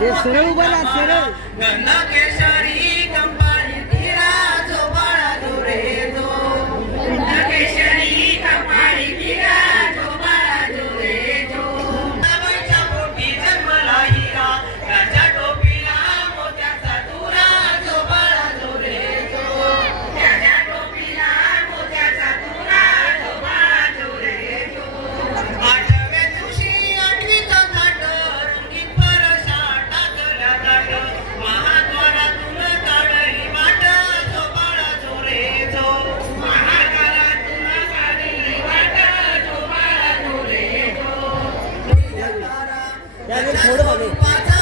ఏ సెరవు బలా సెరవు గన్నా थोडं मागे रूपाचा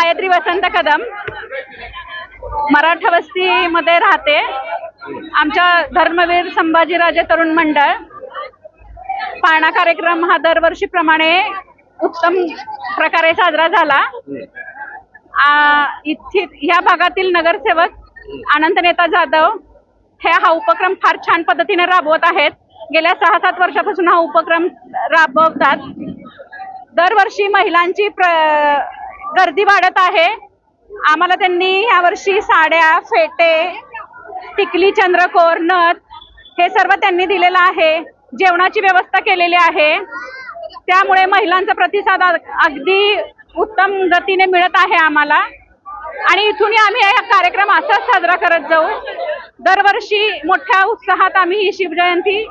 गायत्री वसंत कदम. मराठा वस्तीमध्ये राहते. आमच्या धर्मवीर संभाजीराजे तरुण मंडळ. पाळणा कार्यक्रम हा दरवर्षीप्रमाणे उत्तम प्रकारे साजरा झाला. इथे ह्या भागातील नगरसेवक आनंद नेता जाधव हे हा उपक्रम फार छान पद्धतीने राबवत आहेत. गेल्या सहा सात वर्षापासून हा उपक्रम राबवतात. दरवर्षी महिलांची प्र गर्दी वाढत आहे. आम्हाला त्यांनी यावर्षी साड्या फेटे टिकली चंद्रकोर नथ हे सर्व त्यांनी दिलेलं आहे. जेवणाची व्यवस्था केलेली आहे. त्यामुळे महिलांचा प्रतिसाद अगदी उत्तम गतीने मिळत आहे आम्हाला. आणि इथूनही आम्ही हा कार्यक्रम असाच साजरा करत जाऊ. दरवर्षी मोठ्या उत्साहात आम्ही ही शिवजयंती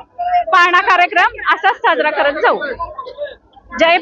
पाळणा कार्यक्रम असाच साजरा करत जाऊ. जय